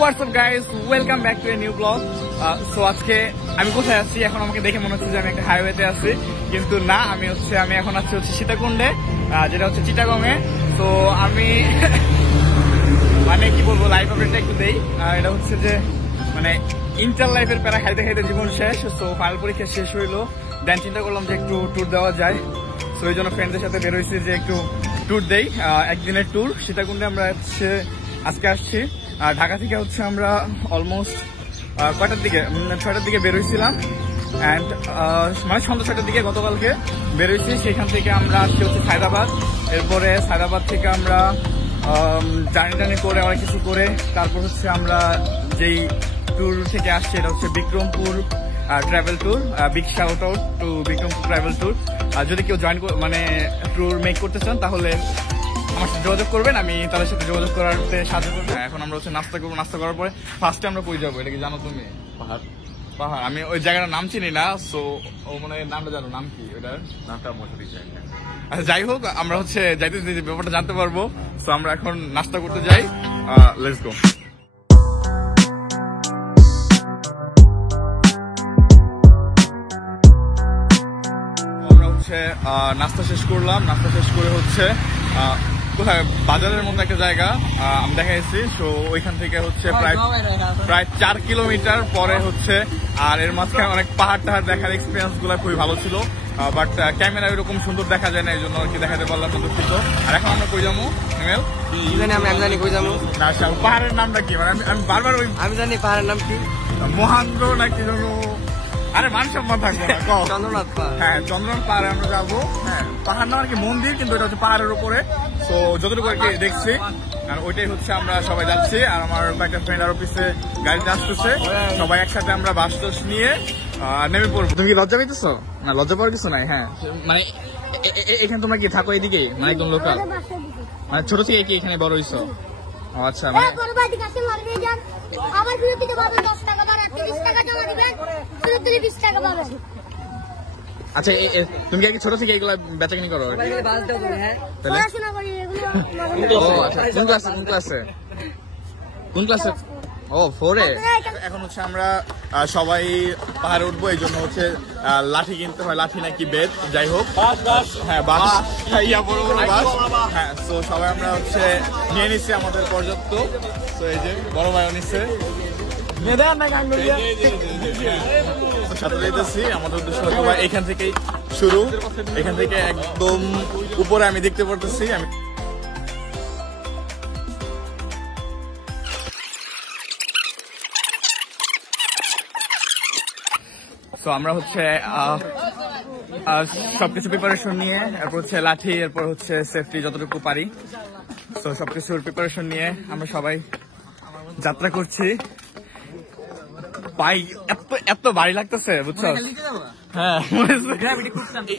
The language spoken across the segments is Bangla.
What's up guys, welcome back to a new vlog. So আজকে আমি কোথায় আছি এখন আমাকে দেখে মনে হচ্ছে যে আমি একটা হাইওয়েতে আছি, কিন্তু না, আমি এখন আছি সীতাকুণ্ডে, যেটা হচ্ছে চিটাগং এ। তো আমি মানে কি বলবো, লাইফ আপডেটটা একটু দেই। এটা হচ্ছে যে মানে ইন্টার লাইফের প্যারা খাইতে খাইতে জীবন শেষ। তো ফাইনাল পরীক্ষা শেষ হইলো, দেন চিন্তা করলাম যে একটু ট্যুর দেওয়া যায়। তো এই জন্য ফ্রেন্ডদের সাথে বের হয়েছি যে একটু ট্যুর দেই, একদিনের ট্যুর। সীতাকুণ্ডে আমরা আজকে আসছি। ঢাকা থেকে আমরা অলমোস্ট কয়টার দিকে 6টার দিকে বের হয়েছিলাম, অ্যান্ড মানে সন্ধ্যা 6টার দিকে গতকালকে বের হয়েছি। সেখান থেকে আমরা আসছি সায়দাবাদ। এরপরে সায়দাবাদ থেকে আমরা জার্নি করে অনেক কিছু করে তারপর আমরা যেই ট্যুর থেকে আসছি এটা হচ্ছে Bikrampur travel tour. Big shout out to Bikrampur travel tour. যদি কেউ জয়েন মানে ট্যুর মেক করতে চান তাহলে আমার সাথে যোগাযোগ করবেন, আমি তাদের সাথে যোগাযোগ করাতে সাহায্য করবো। এখন আমরা নাস্তা করবো। নাস্তা করার পরে ফার্স্টে আমরা কই যাবো, এটা কি জানো তুমি? পাহাড়। আমি ওই জায়গাটার নাম চিনি না, সো ও মানে নামটা জানো? নাম কি ওটার? নামটা মশারি। আচ্ছা যাই হোক, আমরা যাইতে ব্যাপারটা জানতে পারবো। সো আমরা এখন নাস্তা করতে যাই, লেটস গো। নাস্তা শেষ করলাম। নাস্তা শেষ করে কোথায় বাজারের মতো একটা জায়গা আমি দেখাইছি। সো ওইখান থেকে প্রায় 4 কিলোমিটার পরে আর এর মাঝখানে অনেক পাহাড় টাহাড় দেখার এক্সপিরিয়েন্স গুলো খুবই ভালো ছিল, বাট ক্যামেরায় ওইরকম সুন্দর দেখা যায় না, এই জন্য আর কি দেখাতে পারলাম না, দুঃখিত। আর এখন আমরা কই যাবো? পাহাড়ের নামটা কি? মানে আমি বারবার আমি জানি পাহাড়ের নাম কি, মহেন্দ্র নাকি যেন। আরে মান সম্মান থাকবো না, চন্দ্রনাথ পাহাড়। হ্যাঁ, চন্দ্রনাথ পাহাড়ে আমরা যাবো। হ্যাঁ, পাহাড় না আর কি মন্দির, কিন্তু এটা হচ্ছে পাহাড়ের উপরে। তো যতটুকু আর কি দেখছি, আর ওইটাই আমরা সবাই যাচ্ছি। আর আমার কয়েকটা ফ্রেন্ড আরো পিছিয়ে গাড়িতে আসতেছে, সবাই একসাথে আমরা বাস টাস নিয়ে নেমে পড়বো। তুমি কি লজ্জা পেতেছো? না, লজ্জা পাওয়ার কিছু নাই। হ্যাঁ, মানে এখানে তোমরা কি থাকো এইদিকে, মানে একদম লোকাল? মানে ছোট থেকে কি এখানে বড় হইছো? আচ্ছা, আমার বিরতিতে পাবেন 10 টাকা, আর 30 টাকা জমা দিবেন, বিরতিতে 20 টাকা পাবেন। আচ্ছা, তুমি কি ছোট থেকে এগুলা বেচাকেনি করো? পড়াশোনা করি এগুলো। কোন ক্লাসে? ও, 4 এ। এখন আমরা সবাই পাহাড়ে উঠবো, এই জন্য লাঠি কিনতে হয়, লাঠি নাকি বেদ, যাই হোক। হ্যাঁ, বাস, বড় বড় বাস। হ্যাঁ, তো সবাই আমরা নিয়ে নিচ্ছি আমাদের পর্যাপ্ত। তো এই যে বড় ভাইও নিচ্ছে, সাথে যেতেছি। আমাদের উদ্দেশ্য এখান থেকেই শুরু, এখান থেকে একদম উপরে আমি দেখতে পারতেছি। আমি তো আমরা সবকিছু প্রিপারেশন নিয়ে, এরপর লাঠি, এরপর সেফটি যতটুকু পারি। তো সবকিছুর প্রিপারেশন নিয়ে আমরা সবাই যাত্রা করছি। পাই এত ভারী লাগতেছে, বুঝছো? হ্যাঁ,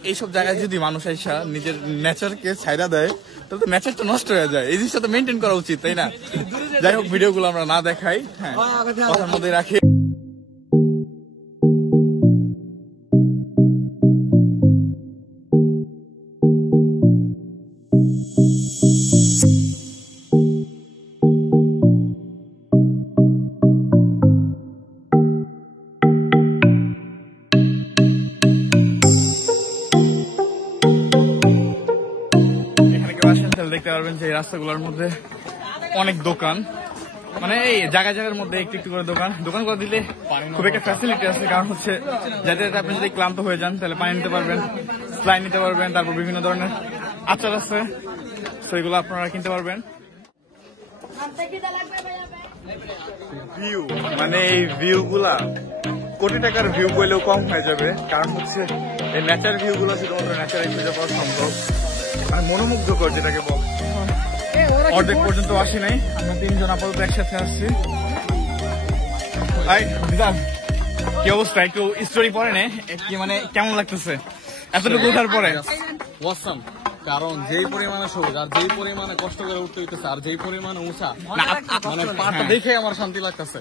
এইসব জায়গায় যদি মানুষ এসে নিজের নেচারকে ছাইড়া দেয় তাহলে তো নেচারটা নষ্ট হয়ে যায়। এই জিনিসটা তো মেনটেন করা উচিত, তাই না? যাই হোক, ভিডিওগুলো আমরা না দেখাই, হ্যাঁ, কথার মধ্যে রাখি। দেখতে পারবেন যে এই রাস্তাগুলোর মধ্যে অনেক দোকান, মানে এই জায়গার মধ্যে একটু একটু করে দোকান করে দিলে খুব একটা ফ্যাসিলিটি আছে। কারণ যাতে আপনি যদি ক্লান্ত হয়ে যান তাহলে পানি নিতে পারবেন, স্লাইন নিতে পারবেন, তারপর বিভিন্ন ধরনের আচার আছে, তো এগুলো আপনারা কিনতে পারবেন। ভিউ, মানে এই ভিউ গুলা কোটি টাকার ভিউ বলেও কম হয়ে যাবে, কারণ এই ন্যাচার ভিউ গুলো শুধুমাত্র ন্যাচারে খুঁজে পাওয়া সম্ভব। মানে মনোমুগ্ধকর, যেটাকে বল। অর্ধেক পর্যন্ত আসি নাই, আমরা 3 জন আপাতত একসাথে আসছি। কি অবস্থা? একটু স্টোরি পরে নে, কি মানে কেমন লাগতেছে এতটুকু ওঠার পরে? কারণ যেই পরিমাণে সবুজ আর যেই পরিমাণে কষ্ট করে উঠতে হইতেছে আর যেই পরিমাণে উঁচা মানে পাটা দেখে আমার শান্তি লাগতেছে।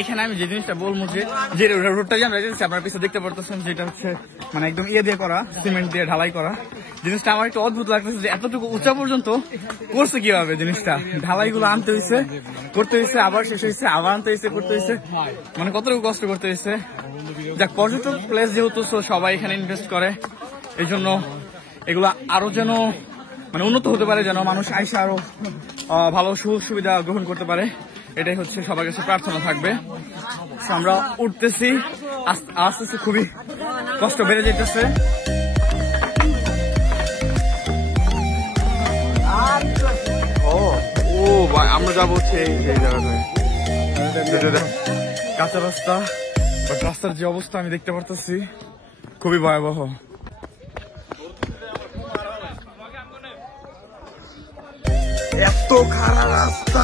এখানে আমি যে জিনিসটা বলবো যে রোডটা যে আমরা যাচ্ছি আপনার পিছনে দেখতে পারতেছেন যেটা হচ্ছে মানে একদম দিয়ে করা, সিমেন্ট দিয়ে ঢালাই করা। জিনিসটা আমার একটু অদ্ভুত লাগতেছে যে এতটুকু উঁচা পর্যন্ত করছে কিভাবে জিনিসটা। ঢালাই গুলো আনতে হয়েছে, করতে হয়েছে, আবার শেষ হয়েছে, আবার আনতে হয়েছে, করতে হয়েছে, মানে কতটুকু কষ্ট করতে হয়েছে। যাক, পর্যটক প্লেস যেহেতু সবাই এখানে ইনভেস্ট করে, এই জন্য এগুলো আরো যেন মানে উন্নত হতে পারে, যেন মানুষ আইসা আরো ভালো সুযোগ সুবিধা গ্রহণ করতে পারে, এটাই হচ্ছে সবার কাছে প্রার্থনা থাকবে। আমরা উঠতেছি, আস্তে আস্তে খুবই কষ্ট বেড়ে যেতেছে। আমরা যাবো হচ্ছে এই জায়গাটায়, কাঁচা রাস্তা, বাট রাস্তার যে অবস্থা আমি দেখতে পারতেছি খুবই ভয়াবহ। এত খারাপ রাস্তা,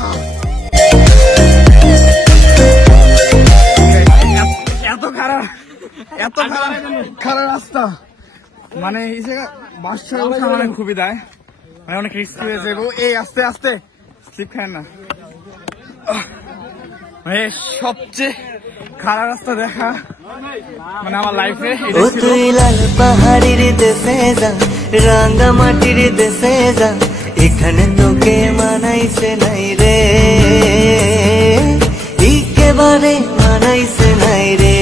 এত খারাপ রাস্তা, মানে এই জায়গা বাস ছাড়া ওঠা মানে খুবই দায়, মানে অনেক রিস্ক হয়ে যাবে। এই আস্তে আস্তে স্লিপ খায় না, মানে সবচেয়ে খারাপ রাস্তা দেখা মানে আমার লাইফে। তুই লাল পাহাড়ির দেশে যা, রাঙ্গা মাটির দেশে যা, এখানে তোকে মানাইছে নাই রে, একেবারে মানাইছে নাই রে।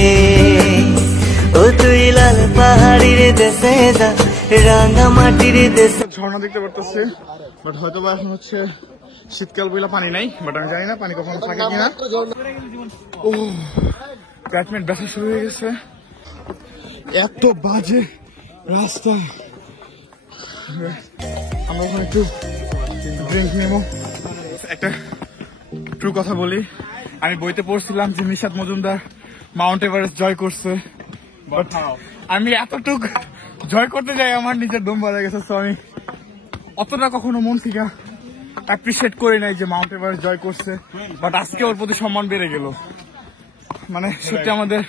ও তুই লাল পাহাড়ির দেশে যা, রাঙ্গা মাটির দেশে। ঝর্ণা দেখতে পারতেছি, বাট হয়তো বা এখন হচ্ছে শীতকাল বইলা পানি নাই, বাট আমি জানি না পানি কখনো থাকে কিনা। ও ব্যাটম্যান ব্যথা শুরু হয়ে গেছে, এত বাজে রাস্তা। আমরা ওখানে একটু ড্রিঙ্ক নেবো। একটা ট্রু কথা বলি, আমি বইতে পড়ছিলাম যে নিশাত মজুমদার মাউন্ট এভারেস্ট জয় করছে, বাট আমি এতটুক জয় করতে যাই আমার নিজের দম বাজে গেছে। তো আমি অতটা কখনো মন থেকে অ্যাপ্রিসিয়েট করি নাই যে মাউন্ট এভারেস্ট জয় করছে, বাট আজকে ওর প্রতি সম্মান বেড়ে গেল। মানে সত্যি আমাদের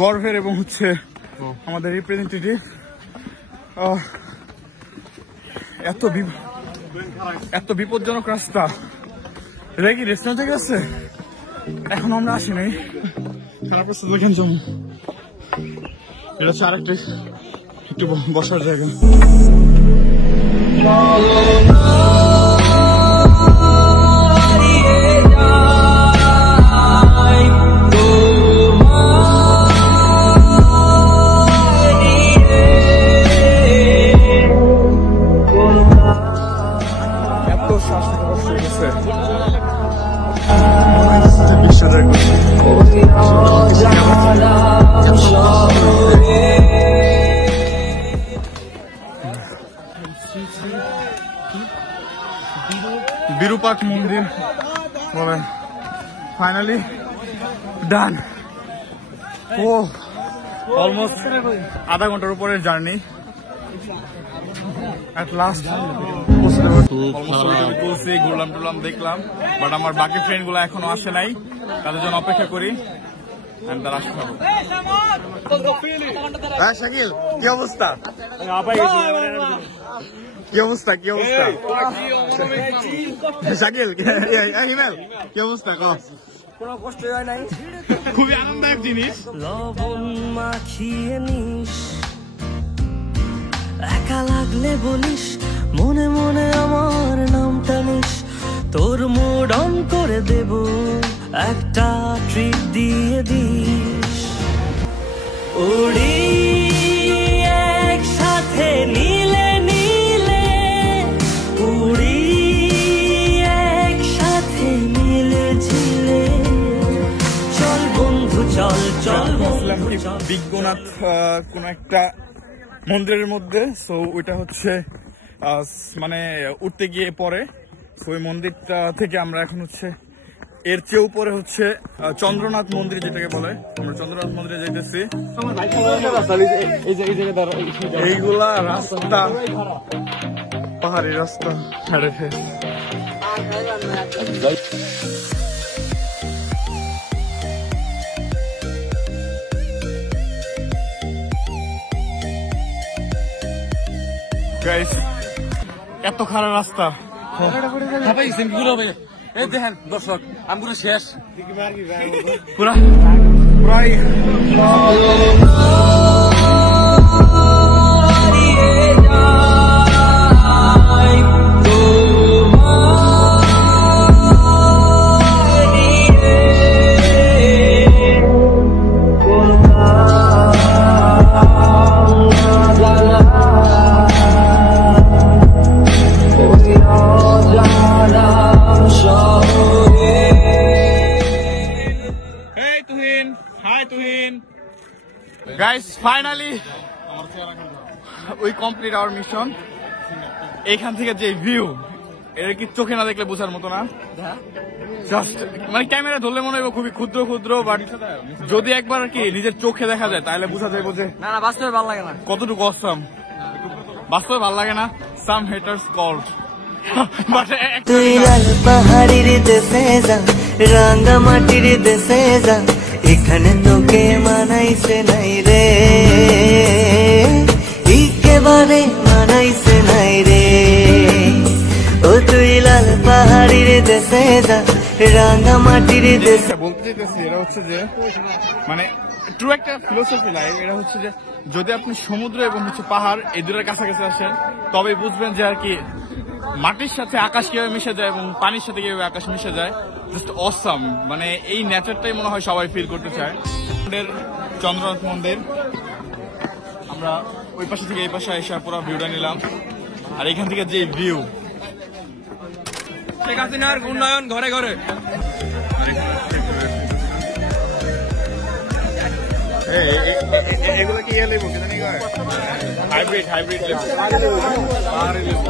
গর্বের এবং হচ্ছে আমাদের রিপ্রেজেন্টেটিভ। এত বিপজ্জনক রাস্তা, এটা কি রেস্টুরেন্ট থেকে আছে? এখন আমরা আসি নাই, খারাপ রাস্তা দেখেন জমি। এটা হচ্ছে আরেকটা একটু বসার জায়গা। বিরূপাক্ষ মন্দির বলে ফাইনালি ডান। ও অলমোস্ট আধা ঘন্টার উপরের জার্নি, এট লাস্ট ঘুরলাম টুরলাম দেখলাম, বাট আমার বাকি ফ্রেন্ড গুলো এখনো আসে নাই, তাদের জন্য অপেক্ষা করি। শাকিল কি অবস্থা? কি অবস্থা? কি অবস্থা শাকিল? কি অবস্থা? কোনো কষ্ট হয় নাই, খুবই আনন্দদায়ক জিনিস। লবণ মাখিয়ে নিস, একা লাগলে বলিস, মনে মনে আমার নাম টানিস, তোর মুড অন করে দেব, একটা ট্রিট দিয়ে দিস। উড়ি একসাথে নীলে নীলে, উড়ি একসাথে মিলে ঝিলে, চল বন্ধু চল চল। বিজ্ঞনাথ কোন একটা মন্দিরের মধ্যে, সো ওইটা হচ্ছে মানে উঠতে গিয়ে পরে, ওই মন্দিরটা থেকে আমরা এখন হচ্ছে এর চেয়ে উপরে হচ্ছে চন্দ্রনাথ মন্দির যেটাকে বলে, আমরা চন্দ্রনাথ মন্দিরে যাইতেছি। এইগুলা রাস্তা পাহাড়ি রাস্তা, গাইস এত খারাপ রাস্তা এই দেখেন দর্শক আমগুলো শেষ পুরা পুরাই Guys, finally we complete our mission. এখান থেকে যে ভিউ এটা কি চোখে না দেখলে বোঝার মতো না। জাস্ট মানে ক্যামেরা ধরলে মনে হয় খুবই ক্ষুদ্র ক্ষুদ্র, বাট যদি একবার কি নিজের চোখে দেখা যায় তাহলে বোঝা যায় যে না না বাস্তবে ভালো লাগে না, কতটুকু অসাম। বাস্তবে ভালো লাগে না, সাম হেটার্স কল্ড। তুই লাল পাহাড়ির দেশে যা, রাঙ্গা মাটির দেশে যা, এখানে তোকে মানাইছে নাই রে, একেবারে মানাইছে নাই রে। ও তুই লাল পাহাড়ির দেশে যা, রাঙ্গা মাটির দেশে। বলতে চাইতেছি এটা হচ্ছে যে মানে ট্রু একটা ফিলোসফি লাইফ। এটা হচ্ছে যে যদি আপনি সমুদ্র এবং হচ্ছে পাহাড় এই দুটোর কাছাকাছি আসেন তবে বুঝবেন যে আর কি মাটির সাথে আকাশ কিভাবে মিশে যায় এবং পানির সাথে কিভাবে আকাশ মিশে যায়। জাস্ট অসাম, মানে এই নেচারটাই মনে হয় সবাই ফিল করতে চায়। চন্দ্রনাথ মন্দির, আমরা ওই পাশে থেকে এই পাশে এসে পুরো ভিউটা নিলাম। আর এখান থেকে যে ভিউ, শেখ হাসিনার উন্নয়ন ঘরে ঘরে। এগুলো কি লেবু হাইব্রিড হাইব্রিড লেবু, পাহাড়ি লেবু।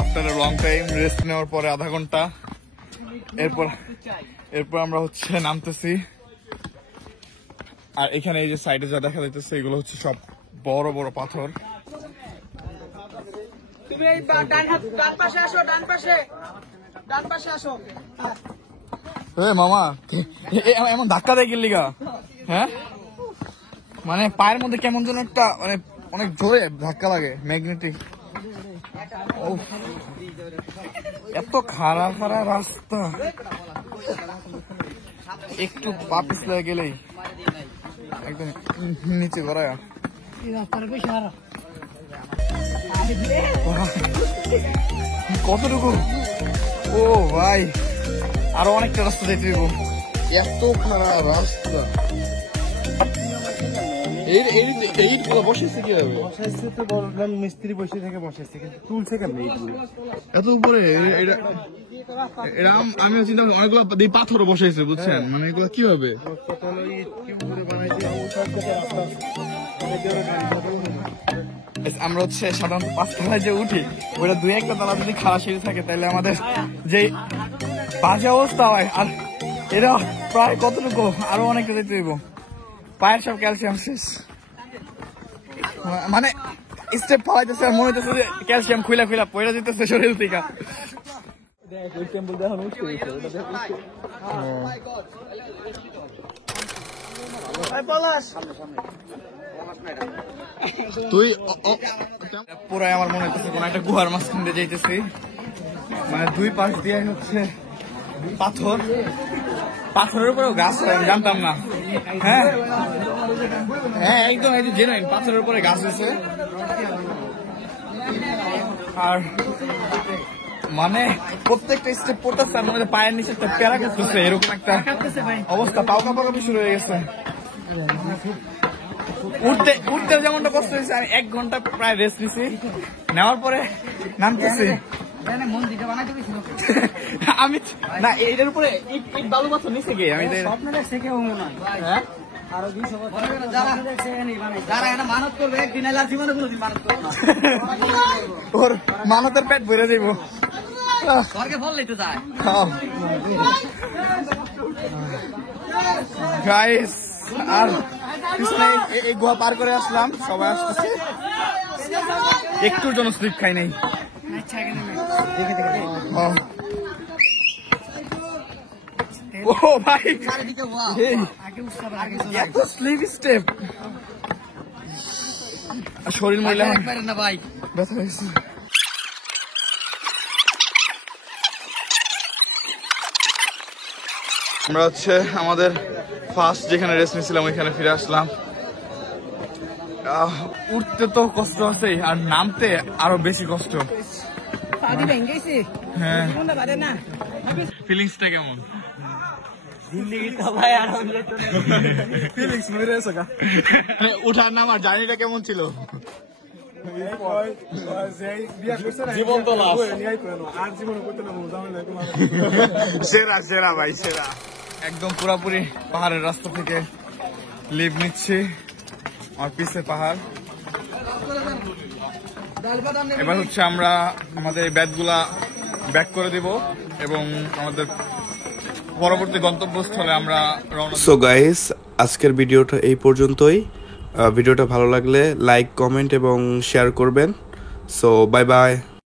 আফটার লং টাইম রেস্ট নেওয়ার পরে আধা ঘন্টা এরপর আমরা হচ্ছে নামতেছি। আর এখানে এই যে সাইডে যা দেখা যাইতেছে এগুলো হচ্ছে সব বড় বড় পাথর। তুমি এই ডান পাশে আসো, ডান পাশে আসো। মামা এমন ধাক্কা দেয় গেলিগা, হ্যাঁ মানে পায়ের মধ্যে কেমন যেন একটা মানে অনেক জোরে ধাক্কা লাগে, ম্যাগনেটিক। এত খারাপ খারাপ রাস্তা, একটু পা পিছলে গেলেই একদম নিচে গড়ায়। কতটুকু, ও ভাই আরো অনেকটা রাস্তা যেতে দিব। এত খারাপ রাস্তা। মিস্ত্রি বসে থেকে বসাইছে, কিন্তু তুলছে কেন এত উপরে? আমি চিন্তা করি অনেকগুলো পাথরও বসাইছে, বুঝছেন, মানে এগুলো কিভাবে? আমরা হচ্ছে সাধারণত 5 তলায় যে উঠি ওইটা 2-1টা তলা যদি খারাপ সিঁড়ি থাকে তাহলে আমাদের যে বাজে অবস্থা হয়। আর এরা প্রায় কতটুকু আরো অনেকটা যেতে দিব, পায়ের সব ক্যালসিয়াম শেষ। মানে স্টেপ পাওয়াইতেছে আর মনে হইতেছে যে ক্যালসিয়াম খুইলা পয়লা যেতেছে শরীর থেকে। তুই পুরাই আমার মনে হইতেছে কোন একটা গুহার মাঝখান দিয়ে যাইতেছি। মানে দুই পাশ দিয়ে হচ্ছে পাথর, পাথরের উপরেও গাছ আমি জানতাম না। হ্যাঁ হ্যাঁ একদম এই যে জেনুইন পাথরের উপরে গাছ হয়েছে। আর মানে প্রত্যেকটা স্টেপ পড়তেছে আর মনে পায়ের নিচে একটা প্যারা কাটতেছে, এরকম একটা অবস্থা। পাউকা পাকাপি শুরু হয়ে গেছে। উঠতে যেমনটা কষ্ট হয়েছে, আমি 1 ঘন্টা প্রায় রেস্ট নিছি, নেওয়ার পরে নামতেছি। আমি না এটার উপরে ইট বালু পাথর নিচে গিয়ে আমি ওর মানতের পেট ভরে যাইব। গাইস আর এই গুহা পার করে আসলাম, সবাই আসতেছে, একটুর জন্য স্লিপ খাই নাই। ও ভাই এই, এত স্লিপ স্টেপ শরীর মহিলা না ভাই ব্যথা হয়েছে। আমরা হচ্ছে আমাদের ফার্স্ট যেখানে রেস্ট নিয়েছিলাম ওইখানে ফিরে আসলাম। উঠতে তো কষ্ট আছেই, আর নামতে আরো বেশি কষ্ট। হ্যাঁ, ফিলিংসটা কেমন? উঠার নামার জার্নিটা কেমন ছিল? জীবন্ত লাভ। সেরা সেরা ভাই সেরা। একদম পুরাপুরি পাহাড়ের রাস্তা থেকে লিভ নিচ্ছি, আমার পিছে পাহাড়। এবার হচ্ছে আমরা আমাদের ব্যাগগুলা ব্যাক করে দিব এবং আমাদের পরবর্তী গন্তব্যস্থলে আমরা রওনা। সো গাইস, আজকের ভিডিওটা এই পর্যন্তই। ভিডিওটা ভালো লাগলে লাইক, কমেন্ট এবং শেয়ার করবেন। So bye bye.